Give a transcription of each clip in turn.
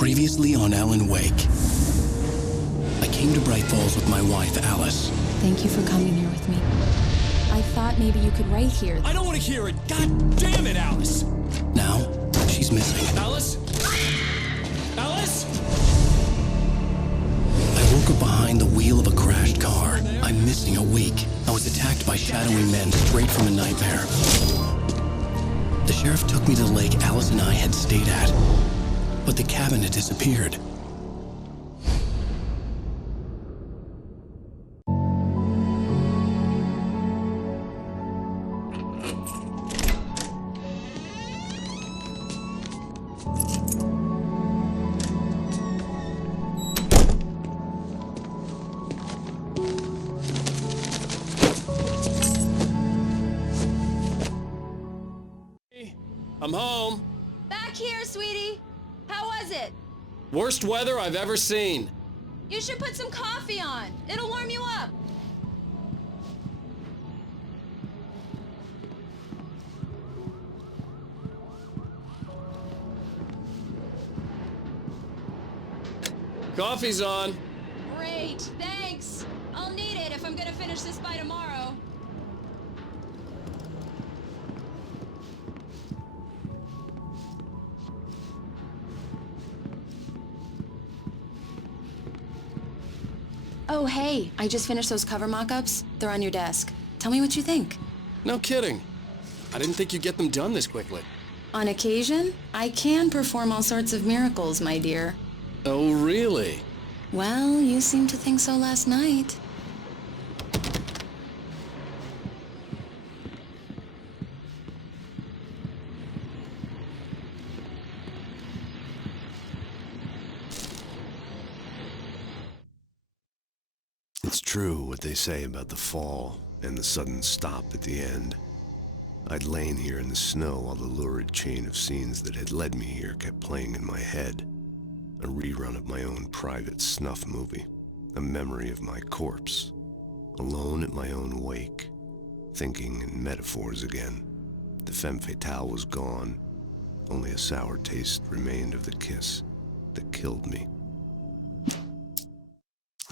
Previously on Alan Wake. I came to Bright Falls with my wife, Alice. Thank you for coming here with me. I thought maybe you could write here. I don't want to hear it! God damn it, Alice! Now, she's missing. Alice? Alice? I woke up behind the wheel of a crashed car. I'm missing a week. I was attacked by shadowy men straight from a nightmare. The sheriff took me to the lake Alice and I had stayed at, but the cabin had disappeared. I'm home. Back here, sweetie. How was it? Worst weather I've ever seen. You should put some coffee on. It'll warm you up. Coffee's on. Great, thanks. I'll need it if I'm gonna finish this by tomorrow. Oh, hey, I just finished those cover mock-ups. They're on your desk. Tell me what you think. No kidding. I didn't think you'd get them done this quickly. On occasion, I can perform all sorts of miracles, my dear. Oh, really? Well, you seemed to think so last night. It's true what they say about the fall and the sudden stop at the end. I'd lain here in the snow while the lurid chain of scenes that had led me here kept playing in my head. A rerun of my own private snuff movie. A memory of my corpse. Alone at my own wake. Thinking in metaphors again. The femme fatale was gone. Only a sour taste remained of the kiss that killed me.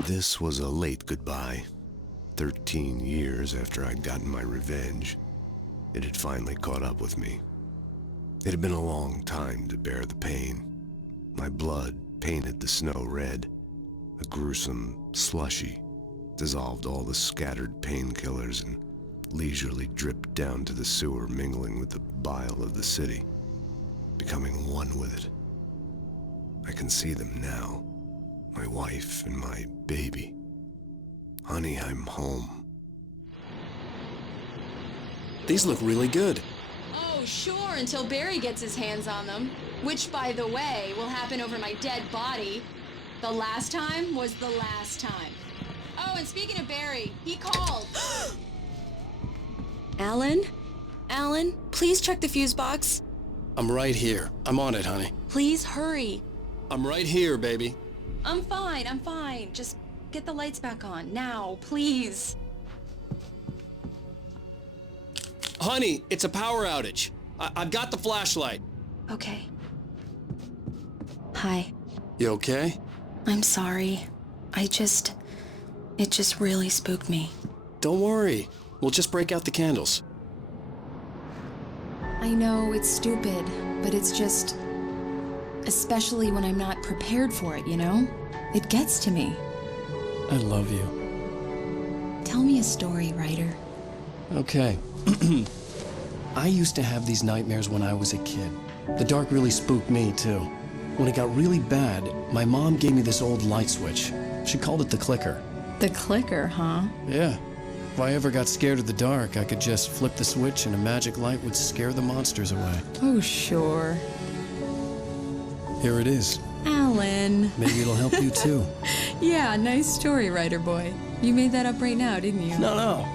This was a late goodbye. 13 years after I'd gotten my revenge, it had finally caught up with me. It had been a long time to bear the pain. My blood painted the snow red. A gruesome slushy dissolved all the scattered painkillers and leisurely dripped down to the sewer, mingling with the bile of the city, becoming one with it. I can see them now. My wife and my baby. Honey, I'm home. These look really good. Oh, sure, until Barry gets his hands on them. Which, by the way, will happen over my dead body. The last time was the last time. Oh, and speaking of Barry, he called. Alan? Alan, please check the fuse box. I'm right here. I'm on it, honey. Please hurry. I'm right here, baby. I'm fine. Just get the lights back on, now, please. Honey, it's a power outage. I've got the flashlight. Okay. Hi. You okay? I'm sorry. It just really spooked me. Don't worry. We'll just break out the candles. I know it's stupid, but it's just... especially when I'm not prepared for it, you know? It gets to me. I love you. Tell me a story, writer. Okay. I used to have these nightmares when I was a kid. The dark really spooked me, too. When it got really bad, my mom gave me this old light switch. She called it the clicker. The clicker, huh? Yeah. If I ever got scared of the dark, I could just flip the switch and a magic light would scare the monsters away. Oh, sure. Here it is. Alan. Maybe it'll help you, too. Yeah, nice story, writer boy. You made that up right now, didn't you? No.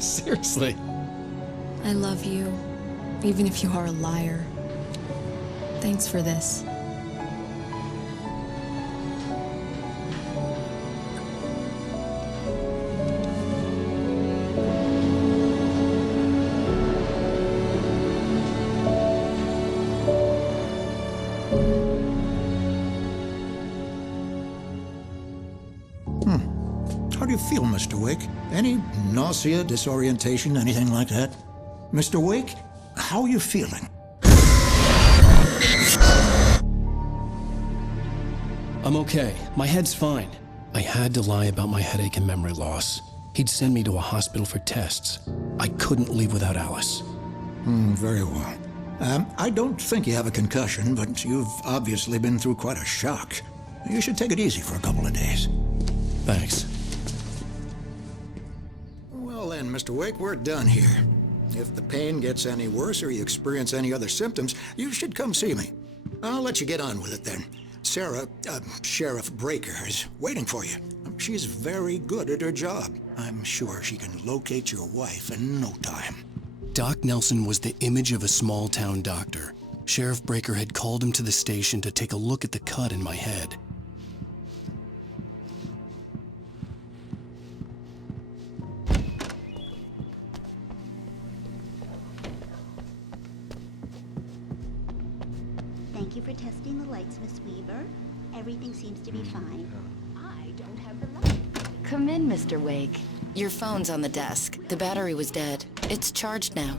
Seriously. I love you, even if you are a liar. Thanks for this. do you feel, Mr. Wake? Any nausea, disorientation, anything like that? Mr. Wake, how are you feeling? I'm okay. My head's fine. I had to lie about my headache and memory loss. He'd send me to a hospital for tests. I couldn't leave without Alice. Very well. I don't think you have a concussion, but you've obviously been through quite a shock. You should take it easy for a couple of days. Thanks. Well then, Mr. Wake, we're done here. If the pain gets any worse or you experience any other symptoms, you should come see me. I'll let you get on with it then. Sarah, Sheriff Breaker, is waiting for you. She's very good at her job. I'm sure she can locate your wife in no time. Doc Nelson was the image of a small-town doctor. Sheriff Breaker had called him to the station to take a look at the cut in my head. Thank you for testing the lights, Miss Weaver. Everything seems to be fine. I don't have the light. Come in, Mr. Wake. Your phone's on the desk. The battery was dead. It's charged now.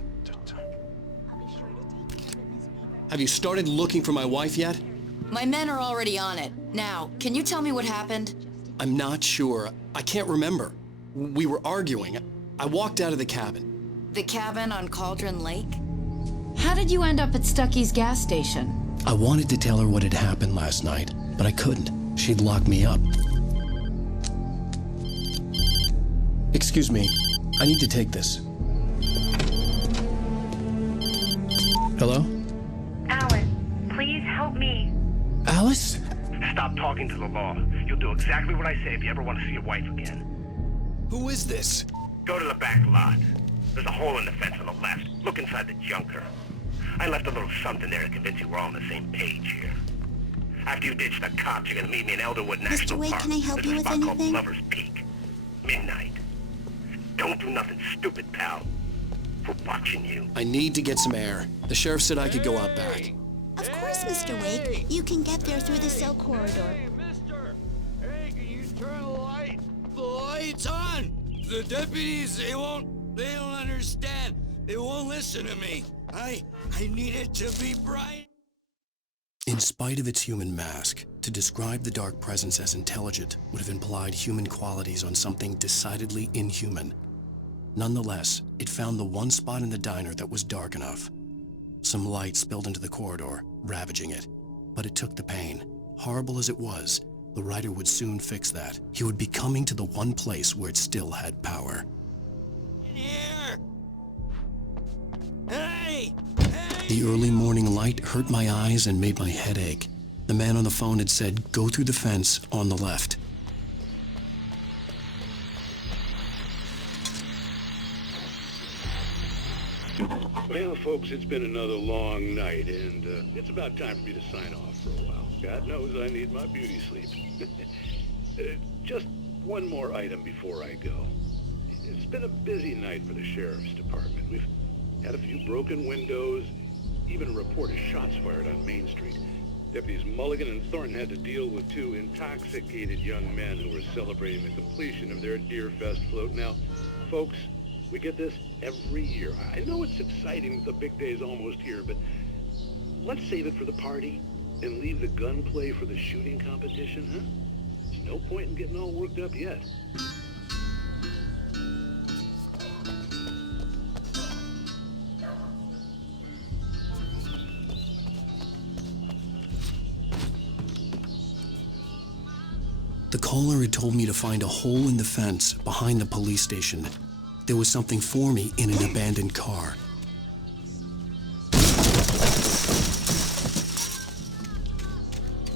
I'll be sure to take care of it, Miss Weaver. Have you started looking for my wife yet? My men are already on it. Now, can you tell me what happened? I'm not sure. I can't remember. We were arguing. I walked out of the cabin. The cabin on Cauldron Lake? How did you end up at Stucky's gas station? I wanted to tell her what had happened last night, but I couldn't. She'd locked me up. Excuse me. I need to take this. Hello? Alice, please help me. Alice? Stop talking to the law. You'll do exactly what I say if you ever want to see your wife again. Who is this? Go to the back lot. There's a hole in the fence on the left. Look inside the junker. I left a little something there to convince you we're all on the same page here. After you ditch the cops, you're gonna meet me in Elderwood National Wake, Park. can I help There's you a with spot called anything? Lover's Peak. Midnight. Don't do nothing stupid, pal. We're watching you. I need to get some air. The sheriff said I could go out back. Of course, Mr. Wake. You can get there through the cell corridor. Mister! Hey, can you turn the light? The light's on! The deputies, they don't understand. They won't listen to me. I need it to be bright. In spite of its human mask, to describe the dark presence as intelligent would have implied human qualities on something decidedly inhuman. Nonetheless, it found the one spot in the diner that was dark enough. Some light spilled into the corridor, ravaging it. But it took the pain. Horrible as it was, the writer would soon fix that. He would be coming to the one place where it still had power. In here! Hey! The early morning light hurt my eyes and made my head ache. The man on the phone had said, "Go through the fence on the left." Well, folks, it's been another long night, and it's about time for me to sign off for a while. God knows I need my beauty sleep. Just one more item before I go. It's been a busy night for the sheriff's department. We've had a few broken windows, even a report of shots fired on Main Street. Deputies Mulligan and Thornton had to deal with two intoxicated young men who were celebrating the completion of their Deer Fest float. Now, folks, we get this every year. I know it's exciting, the big day's almost here, but let's save it for the party and leave the gunplay for the shooting competition, huh? There's no point in getting all worked up yet. The caller had told me to find a hole in the fence behind the police station. There was something for me in an abandoned car.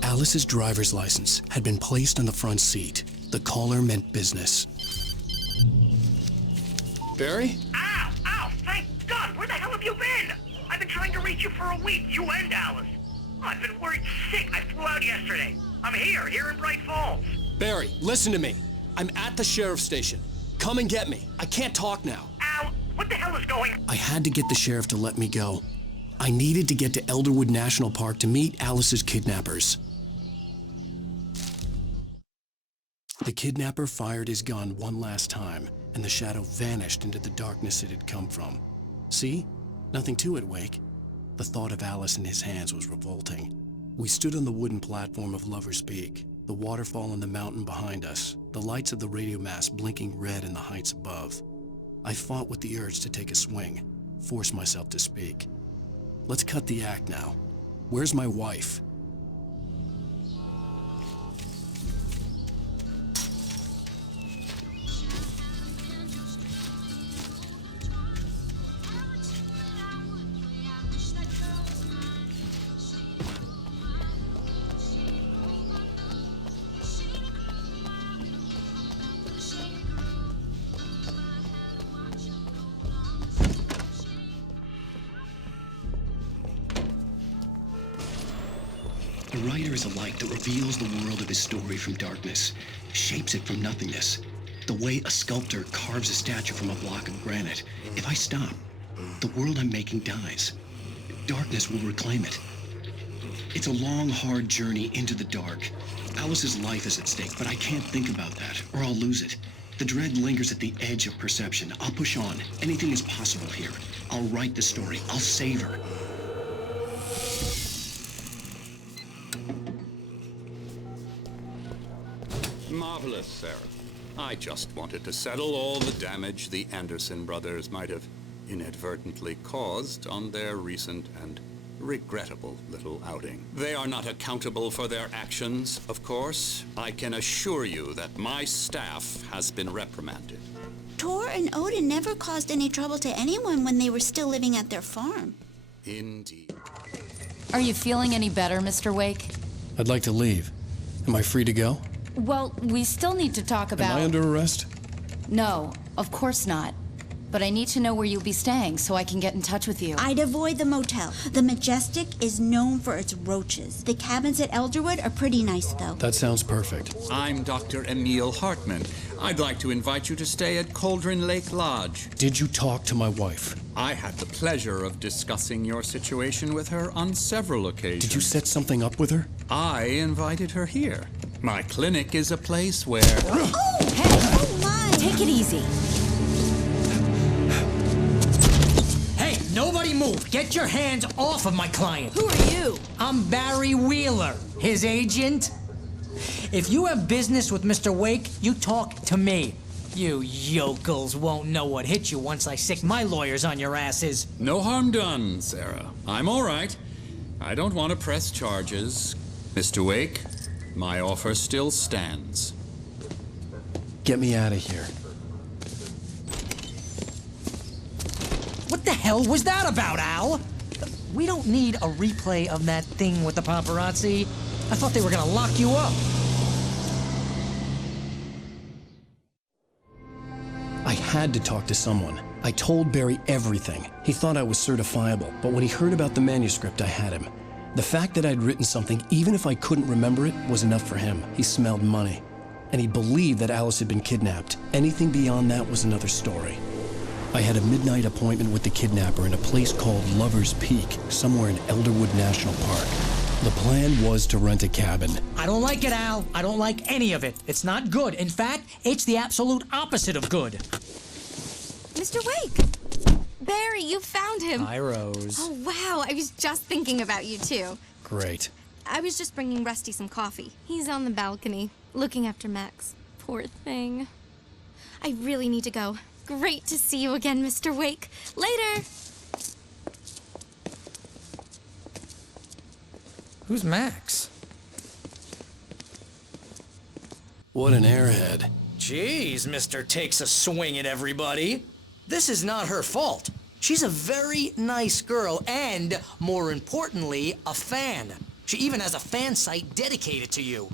Alice's driver's license had been placed on the front seat. The caller meant business. Barry? Ow! Ow! Thank God! Where the hell have you been? I've been trying to reach you for a week, you and Alice. I've been worried sick. I flew out yesterday. I'm here in Bright Falls. Barry, listen to me. I'm at the sheriff's station. Come and get me. I can't talk now. Ow! What the hell is going on? I had to get the sheriff to let me go. I needed to get to Elderwood National Park to meet Alice's kidnappers. The kidnapper fired his gun one last time, and the shadow vanished into the darkness it had come from. See? Nothing to it, Wake. The thought of Alice in his hands was revolting. We stood on the wooden platform of Lover's Peak, the waterfall on the mountain behind us, the lights of the radio mast blinking red in the heights above. I fought with the urge to take a swing, force myself to speak. Let's cut the act now. Where's my wife? A writer is a light that reveals the world of his story from darkness, shapes it from nothingness. The way a sculptor carves a statue from a block of granite. If I stop, the world I'm making dies. Darkness will reclaim it. It's a long, hard journey into the dark. Alice's life is at stake, but I can't think about that, or I'll lose it. The dread lingers at the edge of perception. I'll push on. Anything is possible here. I'll write the story. I'll save her. Marvelous, Sarah. I just wanted to settle all the damage the Anderson brothers might have inadvertently caused on their recent and regrettable little outing. They are not accountable for their actions, of course. I can assure you that my staff has been reprimanded. Tor and Odin never caused any trouble to anyone when they were still living at their farm. Indeed. Are you feeling any better, Mr. Wake? I'd like to leave. Am I free to go? Well, we still need to talk about... Am I under arrest? No, of course not. But I need to know where you'll be staying so I can get in touch with you. I'd avoid the motel. The Majestic is known for its roaches. The cabins at Elderwood are pretty nice, though. That sounds perfect. I'm Dr. Emil Hartman. I'd like to invite you to stay at Cauldron Lake Lodge. Did you talk to my wife? I had the pleasure of discussing your situation with her on several occasions. Did you set something up with her? I invited her here. My clinic is a place where... Oh! Hey! Oh, my! Take it easy. Hey, nobody move! Get your hands off of my client! Who are you? I'm Barry Wheeler, his agent. If you have business with Mr. Wake, you talk to me. You yokels won't know what hit you once I sick my lawyers on your asses. No harm done, Sarah. I'm all right. I don't want to press charges. Mr. Wake, my offer still stands. Get me out of here. What the hell was that about, Al? We don't need a replay of that thing with the paparazzi. I thought they were gonna lock you up. I had to talk to someone. I told Barry everything. He thought I was certifiable, but when he heard about the manuscript, I had him. The fact that I'd written something, even if I couldn't remember it, was enough for him. He smelled money. And he believed that Alice had been kidnapped. Anything beyond that was another story. I had a midnight appointment with the kidnapper in a place called Lover's Peak, somewhere in Elderwood National Park. The plan was to rent a cabin. I don't like it, Al. I don't like any of it. It's not good. In fact, it's the absolute opposite of good. Mr. Wake! Barry, you found him! Hi, Rose. Oh, wow. I was just thinking about you, too. Great. I was just bringing Rusty some coffee. He's on the balcony, looking after Max. Poor thing. I really need to go. Great to see you again, Mr. Wake. Later! Who's Max? What an airhead. Jeez, Mr. Takes a swing at everybody. This is not her fault. She's a very nice girl and, more importantly, a fan. She even has a fan site dedicated to you.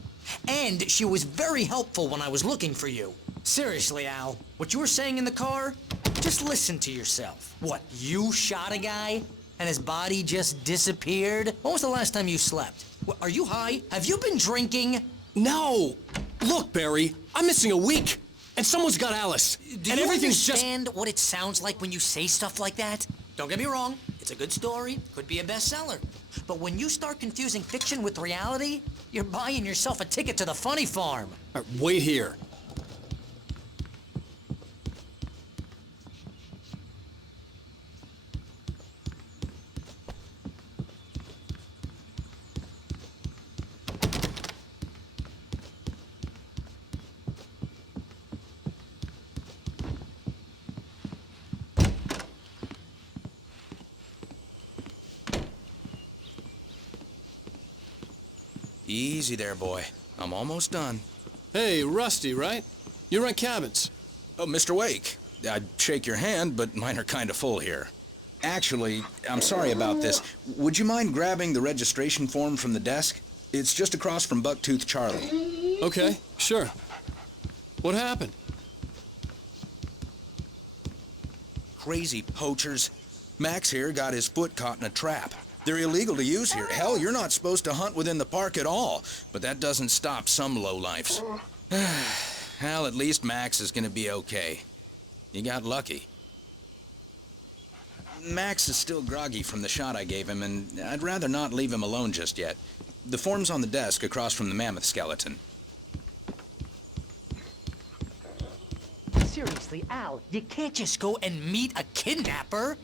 And she was very helpful when I was looking for you. Seriously, Al, what you were saying in the car, just listen to yourself. What, you shot a guy and his body just disappeared? When was the last time you slept? What, are you high? Have you been drinking? No! Look, Barry, I'm missing a week, and someone's got Alice. Do and you everything's understand what it sounds like when you say stuff like that? Don't get me wrong, it's a good story, could be a bestseller. But when you start confusing fiction with reality, You're buying yourself a ticket to the funny farm. All right, wait here. Easy there, boy. I'm almost done. Hey, Rusty, right? You rent cabins. Oh, Mr. Wake. I'd shake your hand, but mine are kind of full here. Actually, I'm sorry about this. Would you mind grabbing the registration form from the desk? It's just across from Bucktooth Charlie. Okay, sure. What happened? Crazy poachers. Max here got his foot caught in a trap. They're illegal to use here. Hell, you're not supposed to hunt within the park at all. But that doesn't stop some lowlifes. Well, at least Max is gonna be okay. You got lucky. Max is still groggy from the shot I gave him, and I'd rather not leave him alone just yet. The form's on the desk across from the mammoth skeleton. Seriously, Al, you can't just go and meet a kidnapper.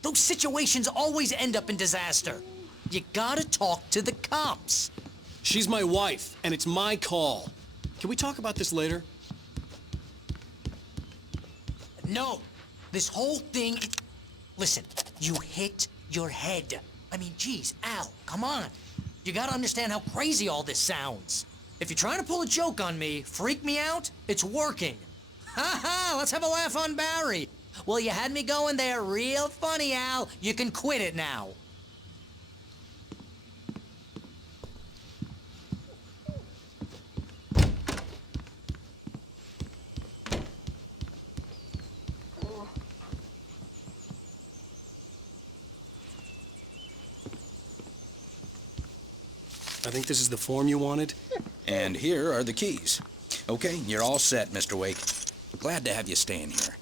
Those situations always end up in disaster. You gotta talk to the cops. She's my wife, and it's my call. Can we talk about this later? No, this whole thing... Listen, you hit your head. I mean, geez, Al, come on. You gotta understand how crazy all this sounds. If you're trying to pull a joke on me, freak me out, it's working. Ha ha, let's have a laugh on Barry. Well, you had me going there real funny, Al. You can quit it now. I think this is the form you wanted. And here are the keys. Okay, you're all set, Mr. Wake. Glad to have you staying here.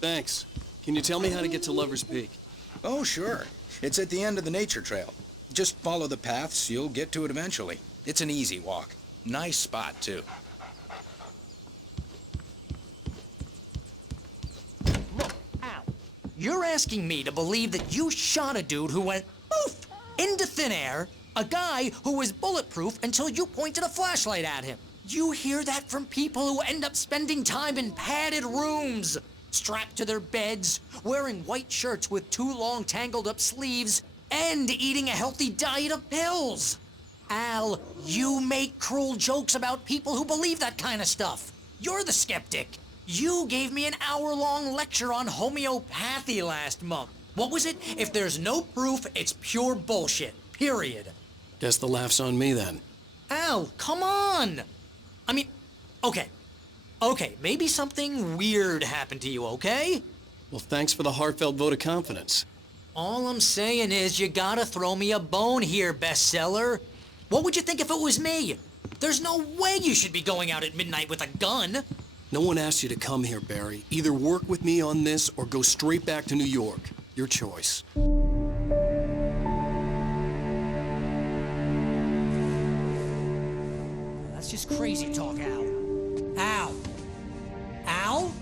Thanks. Can you tell me how to get to Lover's Peak? Oh, sure. It's at the end of the nature trail. Just follow the paths, you'll get to it eventually. It's an easy walk. Nice spot, too. Look, Al, you're asking me to believe that you shot a dude who went poof into thin air, a guy who was bulletproof until you pointed a flashlight at him. You hear that from people who end up spending time in padded rooms, strapped to their beds, wearing white shirts with too long tangled up sleeves, and eating a healthy diet of pills. Al, you make cruel jokes about people who believe that kind of stuff. You're the skeptic. You gave me an hour-long lecture on homeopathy last month. What was it? If there's no proof, it's pure bullshit. Period. Guess the laugh's on me then. Al, come on! I mean, okay, maybe something weird happened to you, okay? Well, thanks for the heartfelt vote of confidence. All I'm saying is you gotta throw me a bone here, bestseller. What would you think if it was me? There's no way you should be going out at midnight with a gun. No one asked you to come here, Barry. Either work with me on this or go straight back to New York. Your choice. That's just crazy talk, Al. Al? Al?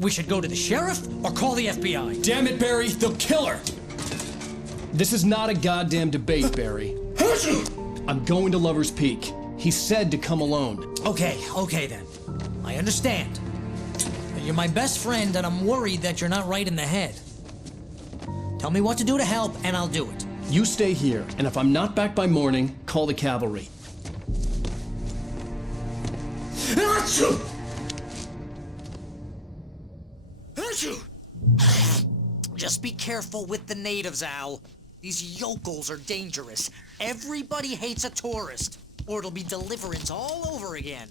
We should go to the sheriff or call the FBI. Damn it, Barry, they'll kill her! This is not a goddamn debate, Barry. I'm going to Lover's Peak. He said to come alone. Okay then. I understand. You're my best friend, and I'm worried that you're not right in the head. Tell me what to do to help, and I'll do it. You stay here, and if I'm not back by morning, call the cavalry. Just be careful with the natives, Al. These yokels are dangerous. Everybody hates a tourist, or it'll be deliverance all over again.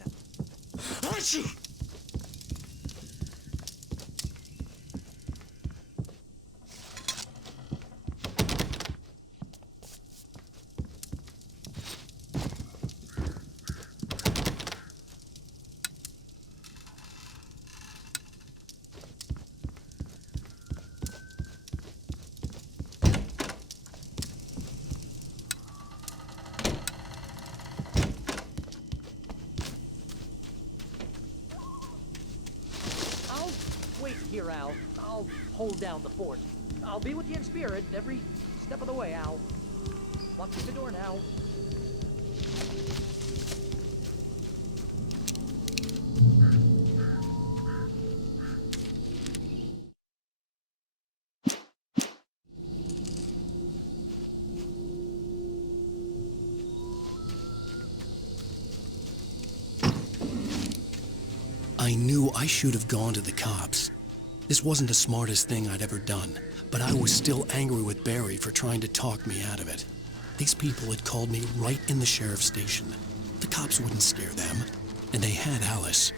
here, Al. I'll hold down the fort. I'll be with you in spirit every step of the way, Al. Walk through the door now. I knew I should have gone to the cops. This wasn't the smartest thing I'd ever done, but I was still angry with Barry for trying to talk me out of it. These people had called me right in the sheriff's station. The cops wouldn't scare them, and they had Alice.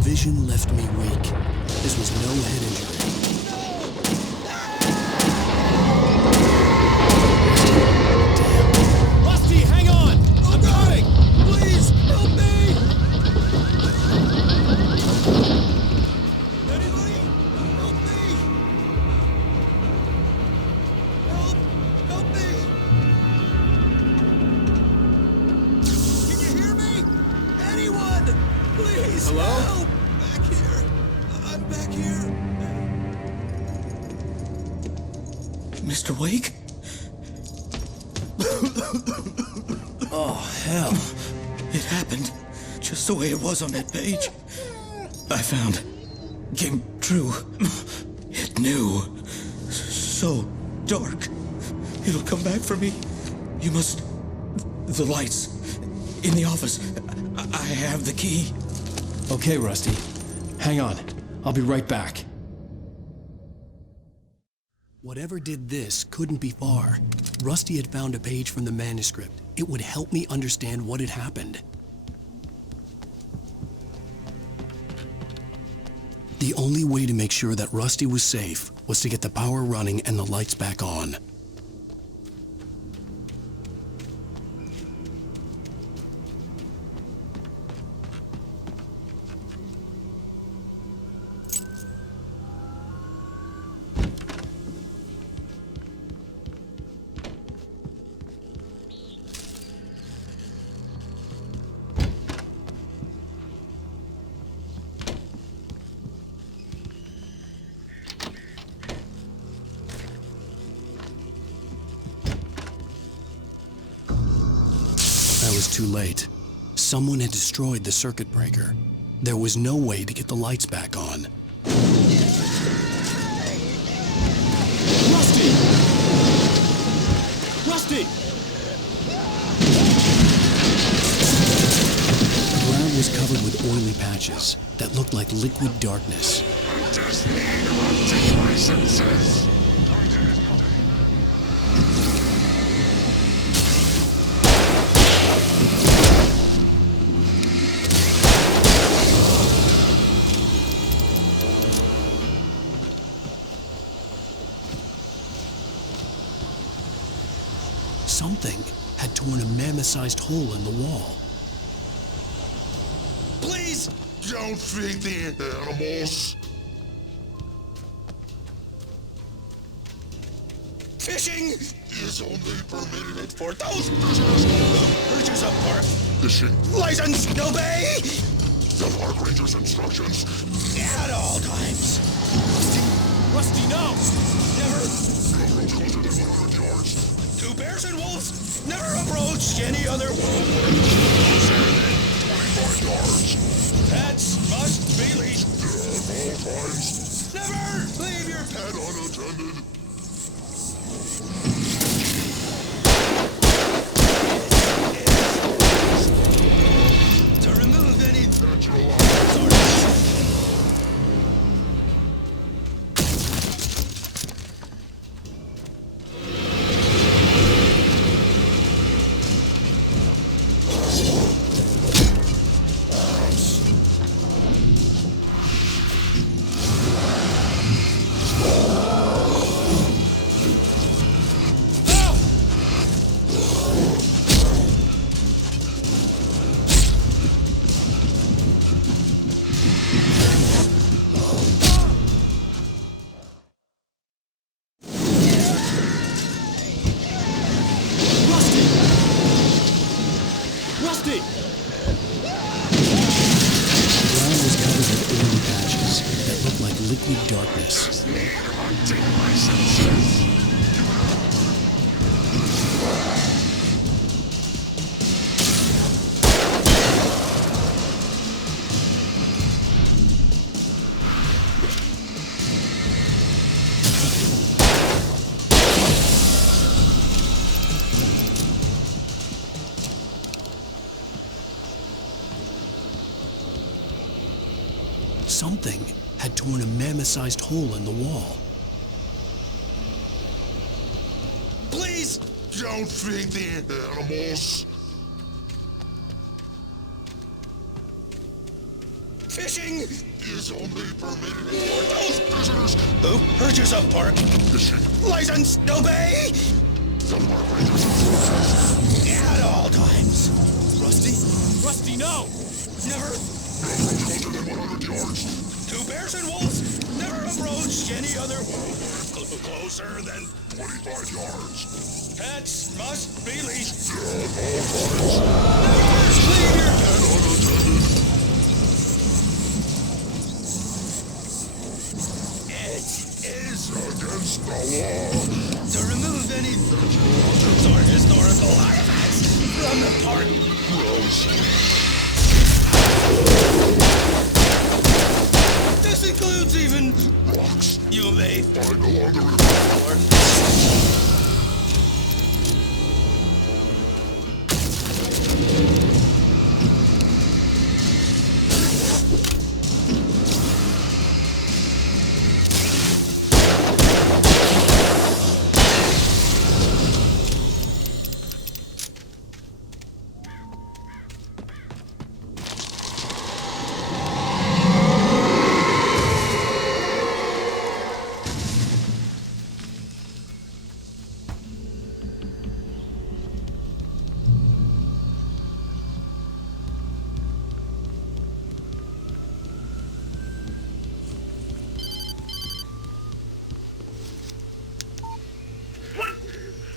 Vision left me weak. This was no head injury. Damn. Rusty, hang on! I'm coming! Please, help me! Anybody? Help me! Help me! Can you hear me? Anyone! Please, hello? Help! I'm back here. Mr. Wake? Oh, hell. It happened just the way it was on that page. I found. Came true. It knew. So dark. It'll come back for me. You must. The lights. In the office. I have the key. Okay, Rusty. Hang on. I'll be right back. Whatever did this couldn't be far. Rusty had found a page from the manuscript. It would help me understand what had happened. The only way to make sure that Rusty was safe was to get the power running and the lights back on. I was too late. Someone had destroyed the circuit breaker. There was no way to get the lights back on. Rusty! Rusty! The ground was covered with oily patches that looked like liquid darkness. Just need hunting licenses. Something had torn a mammoth-sized hole in the wall. Please, don't feed the animals. Fishing is only permitted for those creatures of park. Fishing license obey the park ranger's instructions at all times. Rusty, no! Never approach closer than 100 yards. Two bears and wolves never approach any other wolf. 25 yards. Pets must be leashed. At all times. Never leave your pet. Pet unattended. To remove any... Rusty! The ground was covered with oily patches that looked like liquid darkness. Something had torn a mammoth-sized hole in the wall. Please don't feed the animals. Fishing is only permitted for those visitors Who purchase a park fishing license? Obey! the park rangers and forces. At all times. Rusty? Rusty, no! never... Closer than 100 yards. Two bears and wolves never approach any other... Closer than... 25 yards. Pets must be leashed. At all times. Never leave your pet Unattended. It is Against the law. to remove any historical artifacts from the park. Gross. This includes even Rocks. you may Find along the river.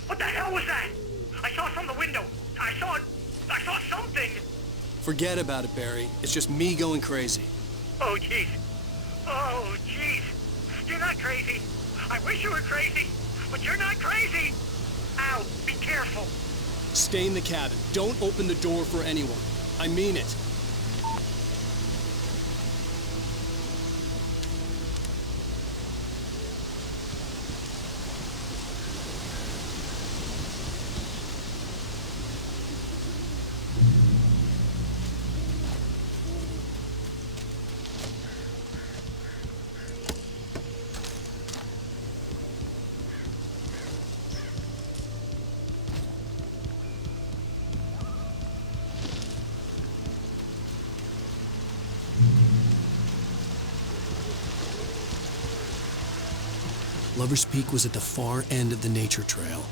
What the hell was that? I saw from the window. I saw something. Forget about it, Barry. It's just me going crazy. Oh, jeez. Oh, jeez. You're not crazy. I wish you were crazy, but you're not crazy. Ow, be careful. Stay in the cabin. Don't open the door for anyone. I mean it. Lover's Peak was at the far end of the nature trail.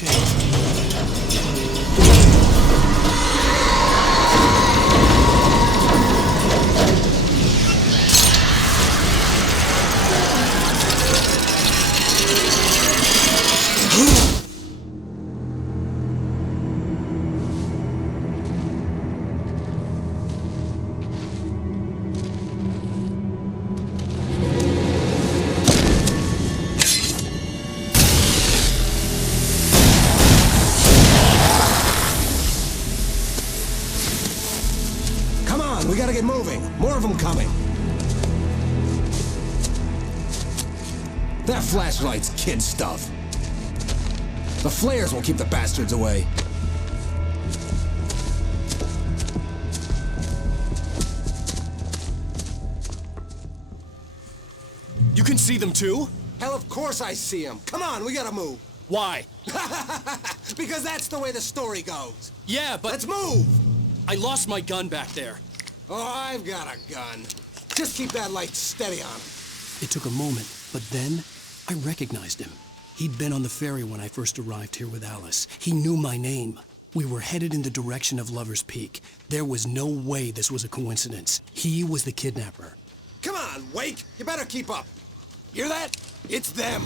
shape. Come on, we gotta get moving. More of them coming. That flashlight's kid stuff. The flares will keep the bastards away. You can see them too? Hell, of course I see them. Come on, we gotta move. Why? Because that's the way the story goes. Yeah, but... Let's move! I lost my gun back there. Oh, I've got a gun. Just keep that light steady on him. It took a moment, but then I recognized him. He'd been on the ferry when I first arrived here with Alice. He knew my name. We were headed in the direction of Lover's Peak. There was no way this was a coincidence. He was the kidnapper. Come on, Wake! You better keep up. Hear that? It's them.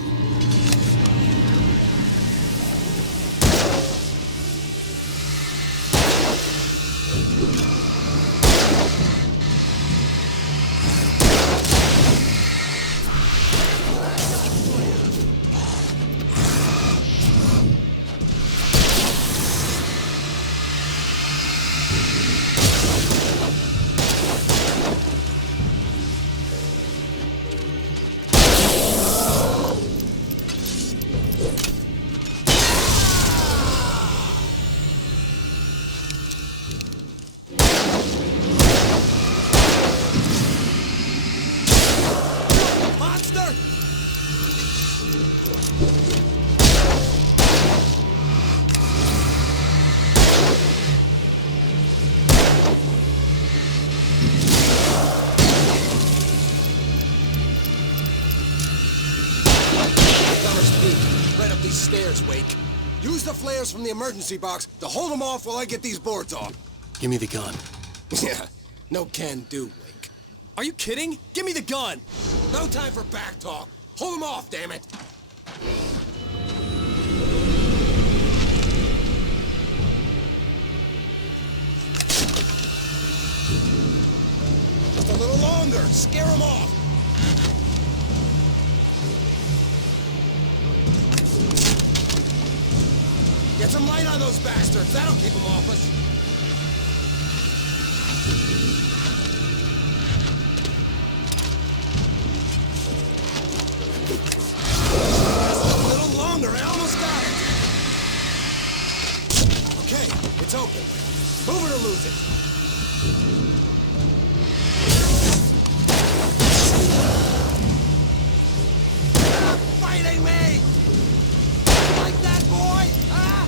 Stairs, Wake. Use the flares from the emergency box to hold them off while I get these boards off. Give me the gun. Yeah, no can do, Wake. Are you kidding? Give me the gun! No time for back talk. Hold them off, damn it. Just a little longer. Scare them off. Get some light on those bastards. That'll keep them off us. Just a little longer. I almost got it. Okay, it's open. Move it or lose it. Stop fighting me! Like that, boy? Huh?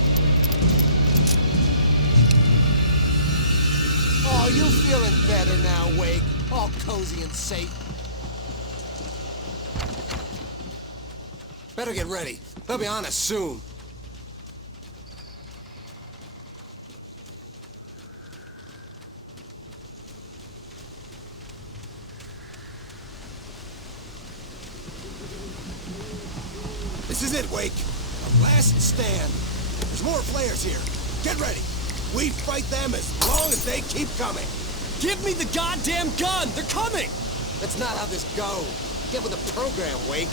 Oh, you feeling better now, Wake? All cozy and safe. Better get ready. They'll be on us soon. This is it, Wake. A last stand. There's more flares here. Get ready. We fight them as long as they keep coming. Give me the goddamn gun! They're coming! That's not how this goes. Get with the program, Wake.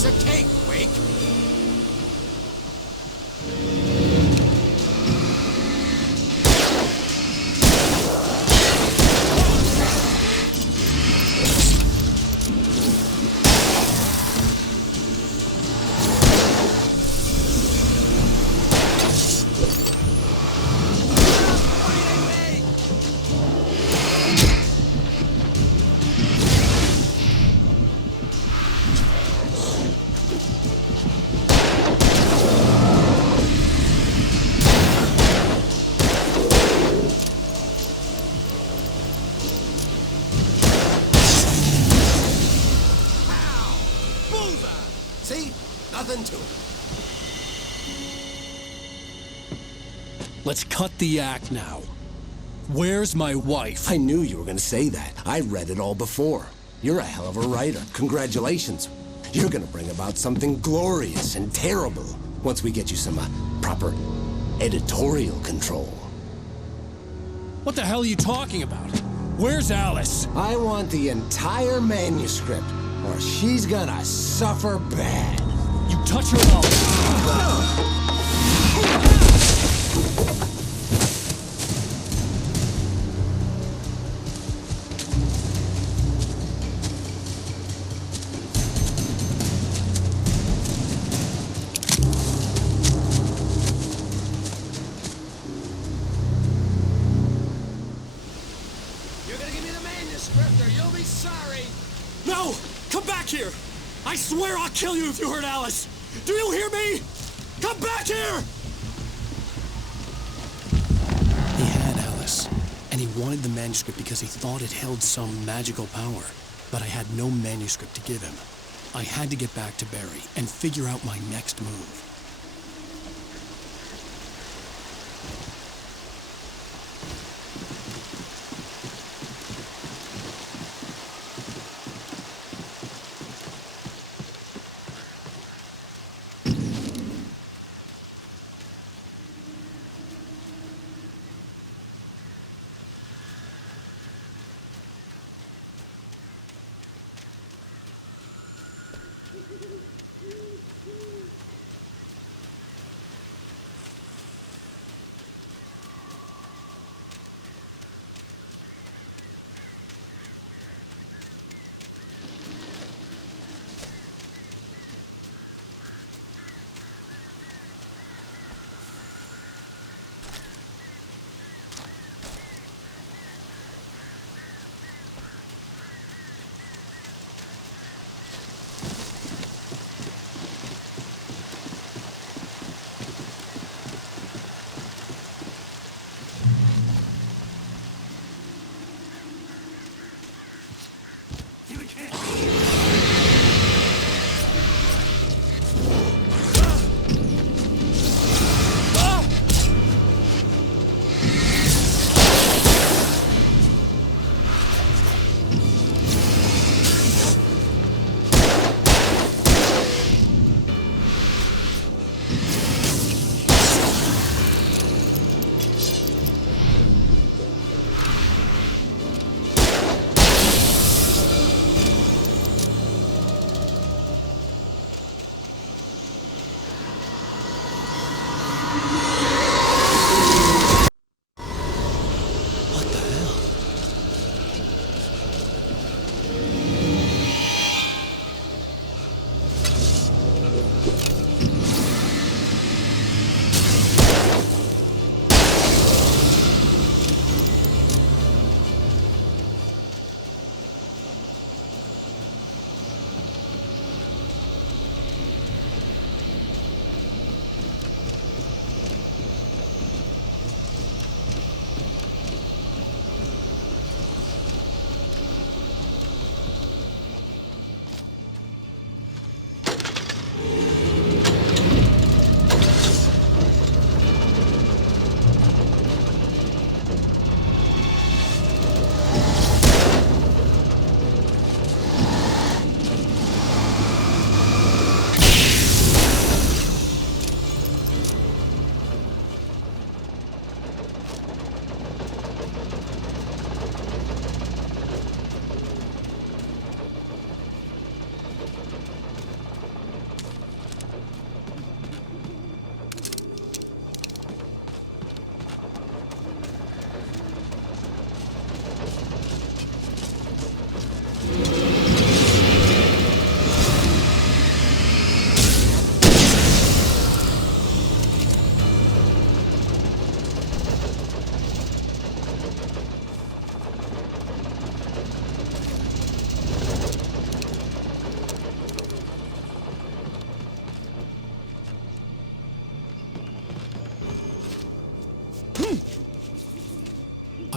piece of cake, Wake. See? Nothing to it. Let's cut the act now. Where's my wife? I knew you were gonna say that. I read it all before. You're a hell of a writer. Congratulations. You're gonna bring about something glorious and terrible once we get you some proper editorial control. What the hell are you talking about? Where's Alice? I want the entire manuscript, or she's gonna suffer bad. You touch her and I'll... You're gonna give me the manuscript or you'll be sorry. No! Come back here! I swear I'll kill you if you hurt Alice! Do you hear me? Come back here! He had Alice, and he wanted the manuscript because he thought it held some magical power. But I had no manuscript to give him. I had to get back to Barry and figure out my next move.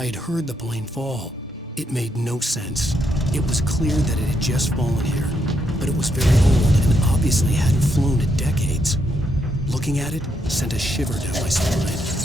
I had heard the plane fall. It made no sense. It was clear that it had just fallen here, but it was very old and obviously hadn't flown in decades. Looking at it sent a shiver down my spine.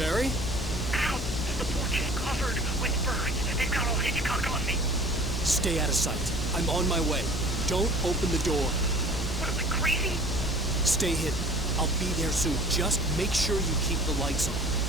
Barry? Ow! The porch is covered with birds. They've got old Hitchcock on me. Stay out of sight. I'm on my way. Don't open the door. What, am I crazy? Stay hidden. I'll be there soon. Just make sure you keep the lights on.